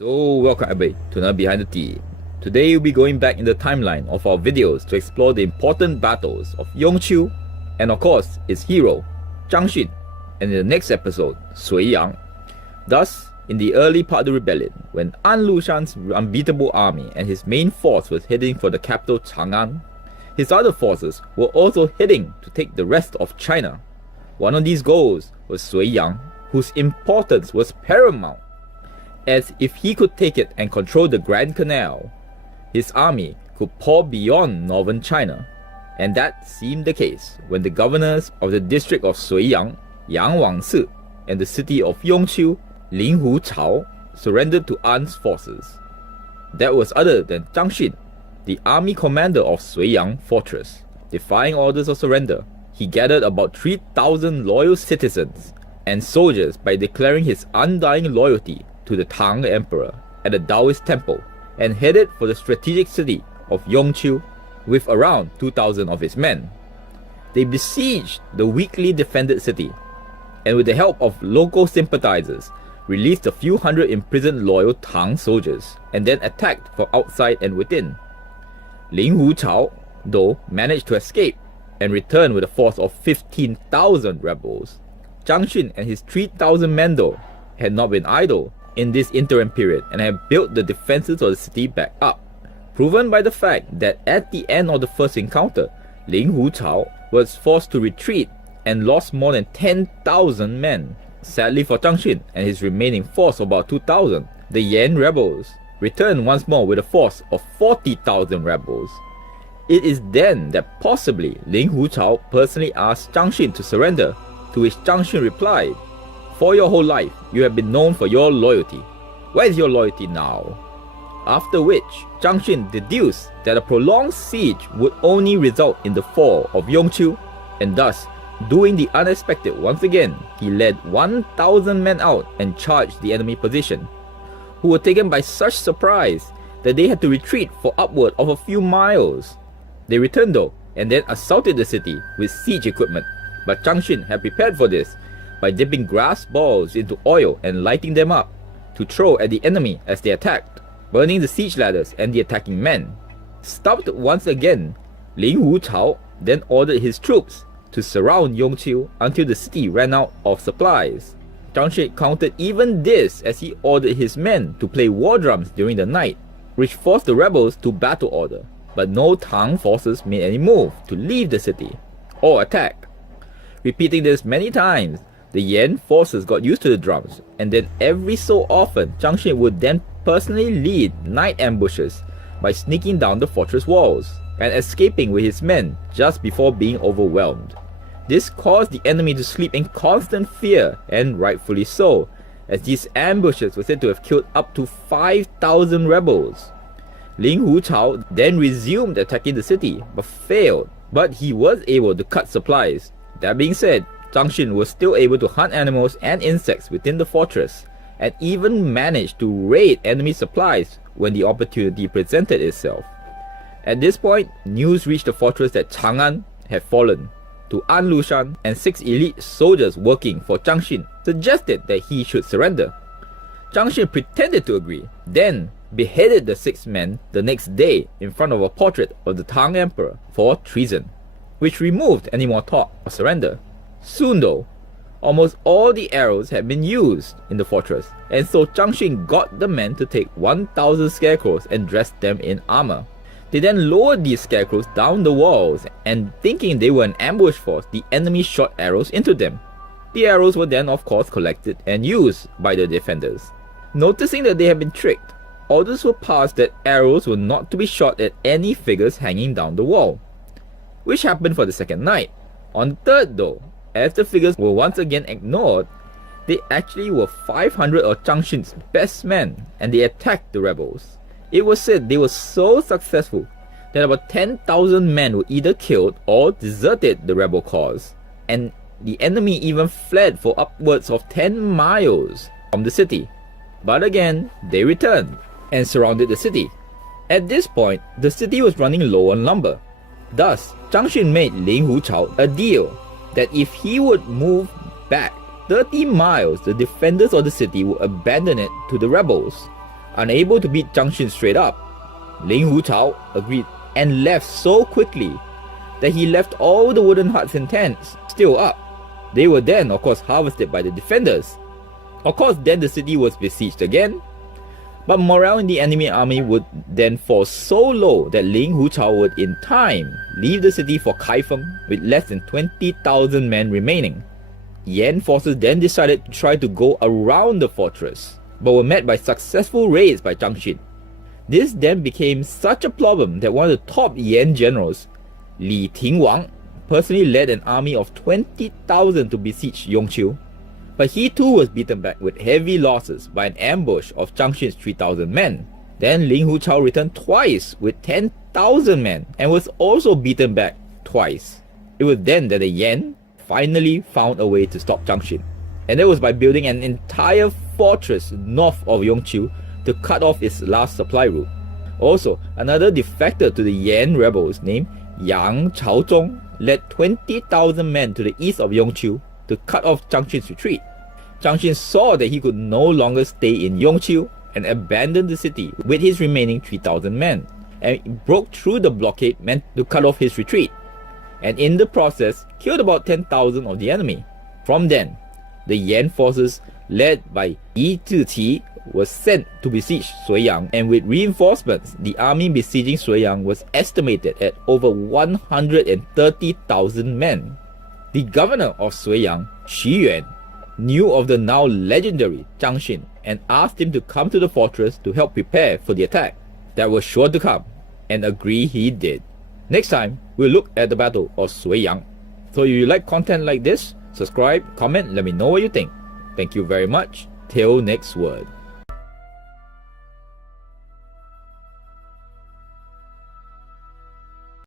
So welcome everybody to another Behind the Tea. Today we'll be going back in the timeline of our videos to explore the important battles of Yongqiu and of course its hero, Zhang Xun, and in the next episode, Sui Yang. Thus, in the early part of the rebellion, when An Lushan's unbeatable army and his main force was heading for the capital Chang'an, his other forces were also heading to take the rest of China. One of these goals was Sui Yang, whose importance was paramount, as if he could take it and control the Grand Canal, his army could pour beyond northern China. And that seemed the case when the governors of the district of Suiyang, Yang Wangsi, and the city of Yongqiu, Linghu Chao, surrendered to An's forces. That was other than Zhang Xun, the army commander of Suiyang fortress. Defying orders of surrender, he gathered about 3,000 loyal citizens and soldiers by declaring his undying loyalty to the Tang Emperor at the Taoist temple and headed for the strategic city of Yongqiu with around 2,000 of his men. They besieged the weakly defended city and with the help of local sympathizers released a few hundred imprisoned loyal Tang soldiers and then attacked from outside and within. Linghu Chao, though, managed to escape and return with a force of 15,000 rebels. Zhang Xun and his 3,000 men though had not been idle in this interim period and had built the defenses of the city back up, proven by the fact that at the end of the first encounter, Linghu Chao was forced to retreat and lost more than 10,000 men. Sadly for Zhang Xun and his remaining force of about 2,000, the Yan rebels returned once more with a force of 40,000 rebels. It is then that possibly Linghu Chao personally asked Zhang Xun to surrender, to which Zhang Xun replied, "For your whole life, you have been known for your loyalty. Where is your loyalty now?" After which, Zhang Xun deduced that a prolonged siege would only result in the fall of Yongqiu, and thus, doing the unexpected once again, he led 1,000 men out and charged the enemy position, who were taken by such surprise that they had to retreat for upward of a few miles. They returned though, and then assaulted the city with siege equipment, but Zhang Xun had prepared for this by dipping grass balls into oil and lighting them up to throw at the enemy as they attacked, burning the siege ladders and the attacking men. Stopped once again, Linghu Chao then ordered his troops to surround Yongqiu until the city ran out of supplies. Zhang Xun countered even this as he ordered his men to play war drums during the night, which forced the rebels to battle order, but no Tang forces made any move to leave the city or attack. Repeating this many times, the Yan forces got used to the drums, and then every so often Zhang Xun would then personally lead night ambushes by sneaking down the fortress walls and escaping with his men just before being overwhelmed. This caused the enemy to sleep in constant fear, and rightfully so, as these ambushes were said to have killed up to 5,000 rebels. Linghu Chao then resumed attacking the city but failed, but he was able to cut supplies. That being said, Zhang Xun was still able to hunt animals and insects within the fortress, and even managed to raid enemy supplies when the opportunity presented itself. At this point, news reached the fortress that Chang'an had fallen. To An Lushan and 6 elite soldiers working for Zhang Xun suggested that he should surrender. Zhang Xun pretended to agree, then beheaded the 6 men the next day in front of a portrait of the Tang Emperor for treason, which removed any more talk of surrender. Soon though, almost all the arrows had been used in the fortress, and so Zhang Xun got the men to take 1,000 scarecrows and dress them in armor. They then lowered these scarecrows down the walls, and thinking they were an ambush force, the enemy shot arrows into them. The arrows were then of course collected and used by the defenders. Noticing that they had been tricked, orders were passed that arrows were not to be shot at any figures hanging down the wall, which happened for the second night. On the third though, as the figures were once again ignored, they actually were 500 of Zhang Xun's best men, and they attacked the rebels. It was said they were so successful that about 10,000 men were either killed or deserted the rebel cause, and the enemy even fled for upwards of 10 miles from the city. But again, they returned and surrounded the city. At this point, the city was running low on lumber. Thus, Zhang Xun made Linghu Chao a deal that if he would move back 30 miles, the defenders of the city would abandon it to the rebels. Unable to beat Zhang Xun straight up, Ling Wuchao agreed and left so quickly that he left all the wooden huts and tents still up. They were then, of course, harvested by the defenders. Of course, then the city was besieged again, but morale in the enemy army would then fall so low that Ling Wuchao would in time leave the city for Kaifeng with less than 20,000 men remaining. Yan forces then decided to try to go around the fortress, but were met by successful raids by Zhang Xun. This then became such a problem that one of the top Yan generals, Li Tingwang, personally led an army of 20,000 to besiege Yongqiu, but he too was beaten back with heavy losses by an ambush of Zhang Xun's 3,000 men. Then Ling Wuchao returned twice with 10,000 men and was also beaten back twice. It was then that the Yan finally found a way to stop Zhang Xun, and that was by building an entire fortress north of Yongqiu to cut off its last supply route. Also, another defector to the Yan rebels named Yang Chaozong led 20,000 men to the east of Yongqiu to cut off Zhang Xun's retreat. Zhang Xun saw that he could no longer stay in Yongqiu and abandoned the city with his remaining 3,000 men, and broke through the blockade meant to cut off his retreat, and in the process killed about 10,000 of the enemy. From then, the Yan forces led by Yi Zhiqi was sent to besiege Suiyang, and with reinforcements, the army besieging Suiyang was estimated at over 130,000 men. The governor of Suiyang, Xu Yuan, knew of the now legendary Zhang Xun and asked him to come to the fortress to help prepare for the attack that was sure to come, and agree he did. Next time, we'll look at the Battle of Suiyang. So if you like content like this, subscribe, comment, let me know what you think. Thank you very much. Till next word.